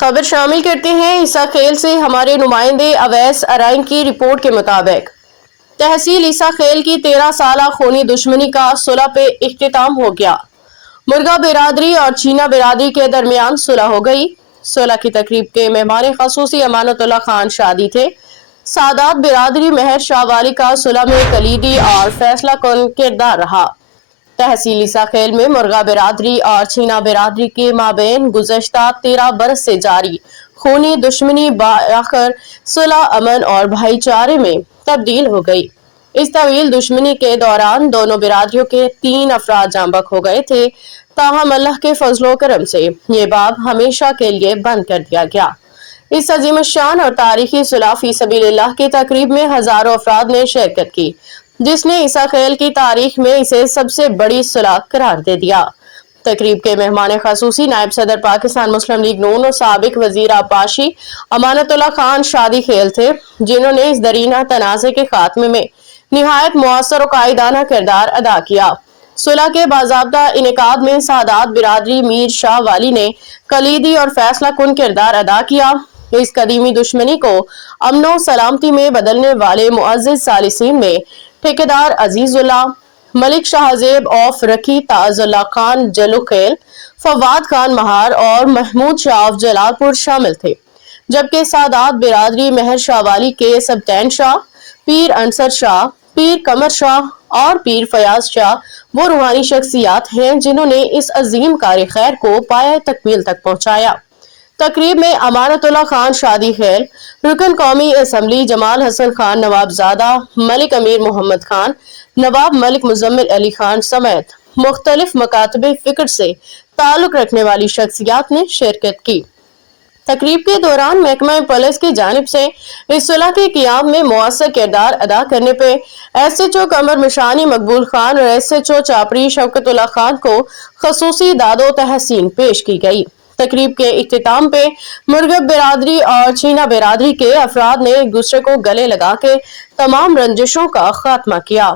خبر شامل کرتے ہیں عیسیٰ خیل سے۔ ہمارے نمائندے اویس ارائن کی رپورٹ کے مطابق تحصیل عیسیٰ خیل کی 13 سالہ خونی دشمنی کا صلح پہ اختتام ہو گیا۔ مرغا برادری اور چینا برادری کے درمیان صلح ہو گئی۔ صلح کی تقریب کے مہمان خصوصی امانت اللہ خان شادی تھے۔ سادات برادری مہر شاہ والی کا صلح میں کلیدی اور فیصلہ کن کردار رہا۔ تحصیل عیسیٰ خیل میں مرغا برادری اور چینا برادری کے مابین گزشتہ 13 برس سے جاری خونی دشمنی بآخر صلح، امن اور بھائی چارے میں تبدیل ہو گئی۔ اس طویل دشمنی کے دوران دونوں برادریوں کے 3 افراد جاں بحق ہو گئے تھے، تاہم اللہ کے فضل و کرم سے یہ باب ہمیشہ کے لیے بند کر دیا گیا۔ اس عظیم الشان اور تاریخی صلح فی سبیل اللہ کی تقریب میں ہزاروں افراد نے شرکت کی، جس نے عیسیٰ خیل کی تاریخ میں اسے سب سے بڑی صلح قرار دے دیا۔ تقریب کے مہمان خصوصی نائب صدر پاکستان مسلم لیگ نون اور سابق وزیر آبپاشی امانت اللہ خان شادی خیل تھے، جنہوں نے اس درینہ تنازع کے خاتمے میں نہایت مؤثر و قائدانہ کردار ادا کیا۔ صلح کے باضابطہ انعقاد میں سادات برادری میر شاہ والی نے کلیدی اور فیصلہ کن کردار ادا کیا۔ اس قدیمی دشمنی کو امن و سلامتی میں بدلنے والے معزز ثالثین میں ٹھیکیدار عزیز اللہ، ملک شاہ زیب آف رکی تاز اللہ خان جلو خیل، فواد خان مہار اور محمود شاہ آف جلال پور شامل تھے، جبکہ سادات برادری مہر شاہ والی کے سبتین شاہ، پیر انصر شاہ، پیر قمر شاہ اور پیر فیاض شاہ وہ روحانی شخصیات ہیں جنہوں نے اس عظیم کار خیر کو پایہ تکمیل تک پہنچایا۔ تقریب میں امانت اللہ خان شادی خیل، رکن قومی اسمبلی جمال حسن خان نواب زادہ، ملک امیر محمد خان، نواب ملک مزمل علی خان سمیت مختلف مکاتب فکر سے تعلق رکھنے والی شخصیات نے شرکت کی۔ تقریب کے دوران محکمہ پولیس کی جانب سے اس صلح کے قیام میں مؤثر کردار ادا کرنے پہ ایس ایچ او قمر مشانی مقبول خان اور ایس ایچ او چاپڑی شوکت اللہ خان کو خصوصی داد و تحسین پیش کی گئی۔ تقریب کے اختتام پہ مرغا برادری اور چینا برادری کے افراد نے ایک دوسرے کو گلے لگا کے تمام رنجشوں کا خاتمہ کیا۔